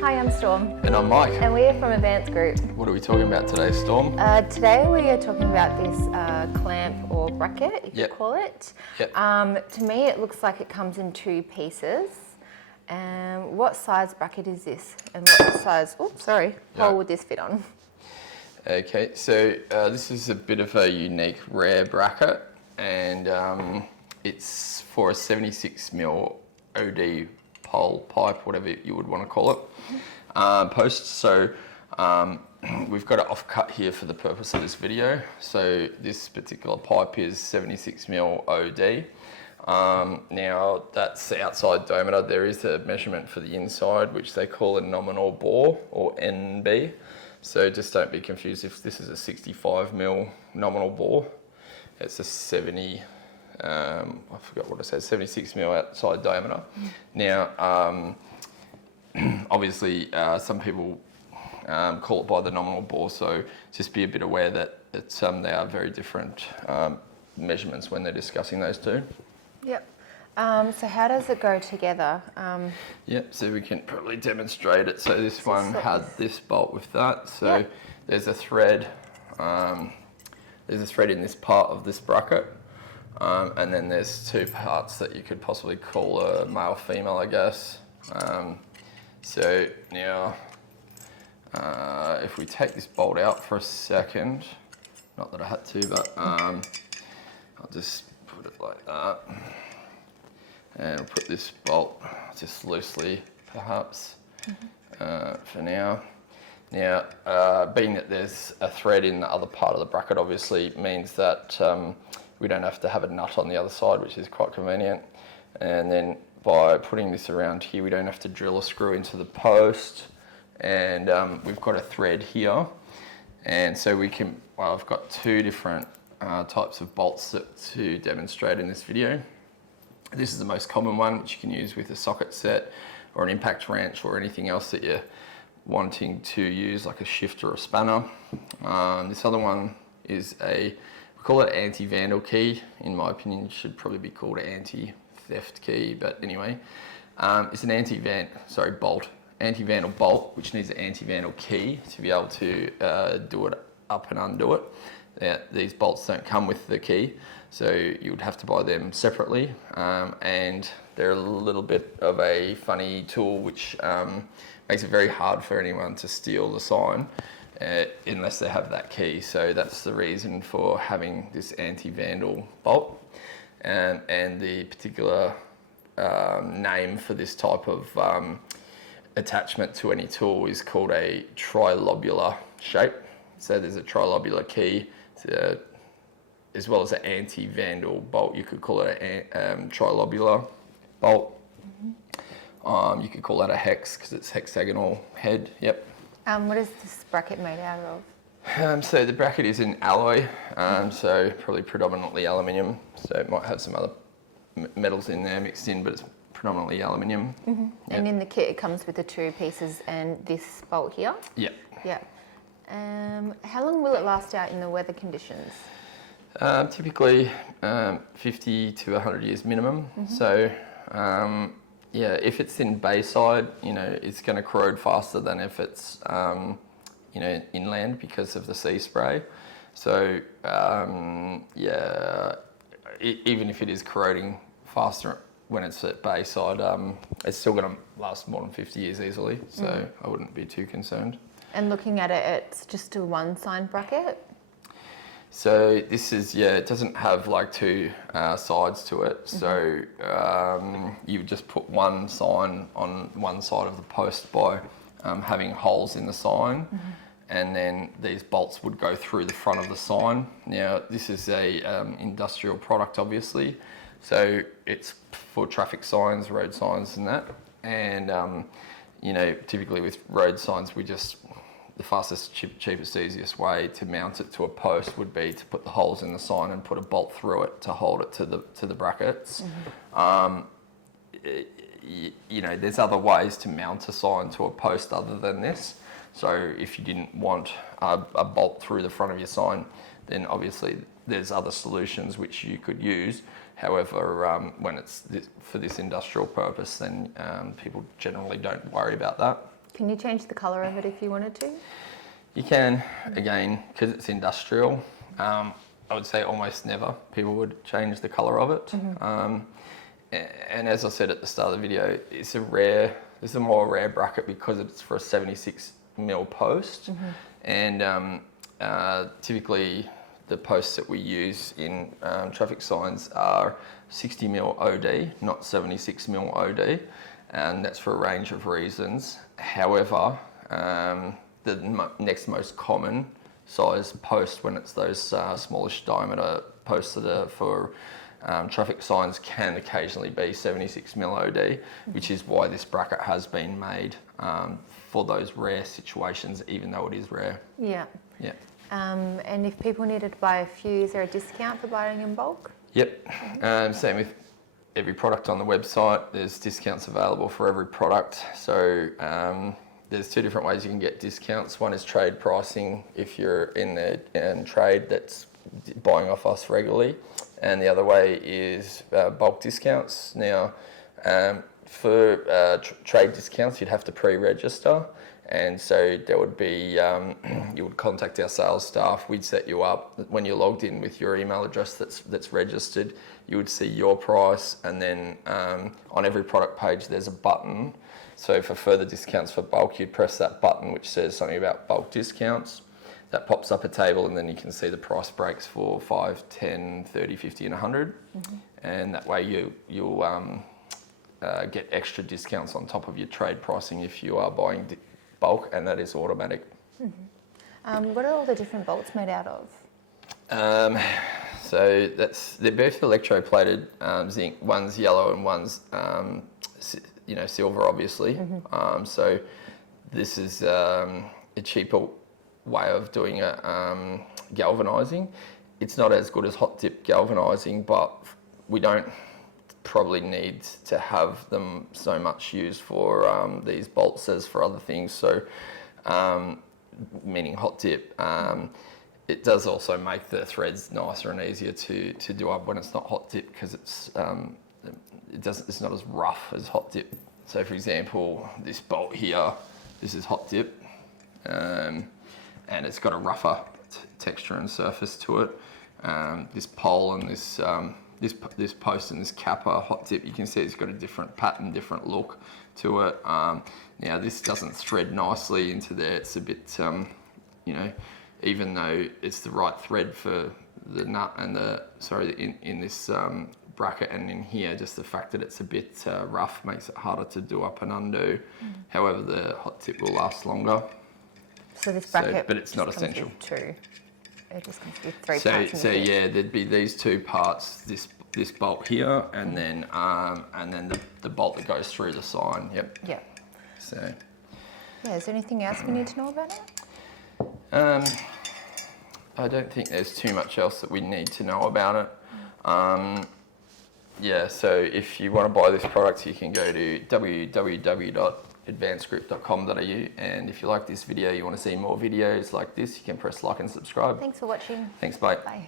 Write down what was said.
Hi, I'm Storm. And I'm Mike. And we are from Advanced Group. What are we talking about today, Storm? Today we are talking about this clamp or bracket, you could call it. Yep. To me it looks like it comes in two pieces. What size bracket is this? And what size, hole would this fit on? Okay, so this is a bit of a unique rare bracket, and it's for a 76mm OD pole pipe, whatever you would want to call it, post. So we've got it off-cut here for the purpose of this video. So this particular pipe is 76mm OD. Now that's the outside diameter. There is a measurement for the inside, which they call a nominal bore, or NB. So just don't be confused if this is a 65mm nominal bore. It's a 70, I forgot what I said, 76mm outside diameter. Now, obviously some people call it by the nominal bore, so just be a bit aware that it's, they are very different measurements when they're discussing those two. Yep. So how does it go together? Yep, so we can probably demonstrate it. So this one had this bolt with that. So there's a thread. There's a thread in this part of this bracket, and then there's two parts that you could possibly call a male-female, I guess. So now, if we take this bolt out for a second, not that I had to, but I'll just put it like that. And we'll put this bolt just loosely, perhaps, for now. Now, being that there's a thread in the other part of the bracket, obviously means that we don't have to have a nut on the other side, which is quite convenient. And then by putting this around here, we don't have to drill a screw into the post. And we've got a thread here. And so we can, well, I've got two different types of bolts to demonstrate in this video. This is the most common one, which you can use with a socket set or an impact wrench or anything else that you're wanting to use, like a shifter or a spanner. This other one is we call it an anti-vandal key. In my opinion, it should probably be called an anti-theft key, but anyway. It's an anti-vandal bolt, which needs an anti-vandal key to be able to do it up and undo it. These bolts don't come with the key, so you would have to buy them separately, and they're a little bit of a funny tool, which makes it very hard for anyone to steal the sign unless they have that key. So that's the reason for having this anti-vandal bolt, and the particular name for this type of attachment to any tool is called a trilobular shape. So there's a trilobular key, as well as an anti-vandal bolt. You could call it a trilobular bolt. You could call that a hex because it's hexagonal head. Yep. What is this bracket made out of? So the bracket is in alloy, so probably predominantly aluminium. So it might have some other metals in there mixed in, but it's predominantly aluminium. Yep. And in the kit it comes with the two pieces and this bolt here? Yep. Yep. How long will it last out in the weather conditions? Typically 50 to 100 years minimum. So if it's in bayside, it's going to corrode faster than if it's inland because of the sea spray. So even if it is corroding faster when it's at bayside, it's still going to last more than 50 years easily. So I wouldn't be too concerned. And looking at it, it's just a one-sign bracket? So this is, it doesn't have like two sides to it. So you would just put one sign on one side of the post by having holes in the sign. And then these bolts would go through the front of the sign. Now, this is a industrial product, obviously. So it's for traffic signs, road signs and that. And, typically with road signs, the fastest, cheapest, easiest way to mount it to a post would be to put the holes in the sign and put a bolt through it to hold it to the brackets. There's other ways to mount a sign to a post other than this. So if you didn't want a bolt through the front of your sign, then obviously there's other solutions which you could use. However, when it's for this industrial purpose, then people generally don't worry about that. Can you change the colour of it if you wanted to? You can, again, because it's industrial, I would say almost never people would change the colour of it. And as I said at the start of the video, it's a more rare bracket because it's for a 76mm post. And typically the posts that we use in traffic signs are 60mm OD, not 76mm OD, and that's for a range of reasons. However, the next most common size post when it's those smallish diameter posts that are for traffic signs can occasionally be 76mm OD, which is why this bracket has been made for those rare situations, even though it is rare. Yeah. Yeah. And if people needed to buy a few, is there a discount for buying in bulk? Yep. Same with every product on the website. There's discounts available for every product. So there's two different ways you can get discounts. One is trade pricing if you're in the trade that's buying off us regularly, and the other way is bulk discounts. Now, for trade discounts, you'd have to pre-register, and so there would be you would contact our sales staff. We'd set you up when you're logged in with your email address that's registered. You would see your price, and then on every product page there's a button. So for further discounts for bulk, you'd press that button which says something about bulk discounts. That pops up a table, and then you can see the price breaks for 5, 10, 30, 50 and 100. And that way you'll get extra discounts on top of your trade pricing if you are buying bulk, and that is automatic. What are all the different bolts made out of? So they're both electroplated zinc. One's yellow and one's silver, obviously. So this is a cheaper way of doing galvanizing. It's not as good as hot dip galvanizing, but we don't probably need to have them so much used for these bolts as for other things. So meaning hot dip, it does also make the threads nicer and easier to do up when it's not hot dip, because it's not as rough as hot dip. So for example, this bolt here, this is hot dip, and it's got a rougher texture and surface to it. This pole and this post and this cap are hot dip. You can see it's got a different pattern, different look to it. Now this doesn't thread nicely into there. It's a bit, even though it's the right thread for the nut and in this bracket and in here, just the fact that it's a bit rough makes it harder to do up and undo. However, the hot tip will last longer. So this bracket, but it's not essential. It just comes with 3 parts. So yeah, there'd be these 2 parts, this bolt here, and then the bolt that goes through the sign. Yep. Yep. So. Yeah. Is there anything else we need to know about it? I don't think there's too much else that we need to know about it. Yeah. So if you want to buy this product, you can go to www.advancedgroup.com.au, and if you like this video, you want to see more videos like this, you can press like and subscribe. Thanks for watching. Thanks, bye. Bye.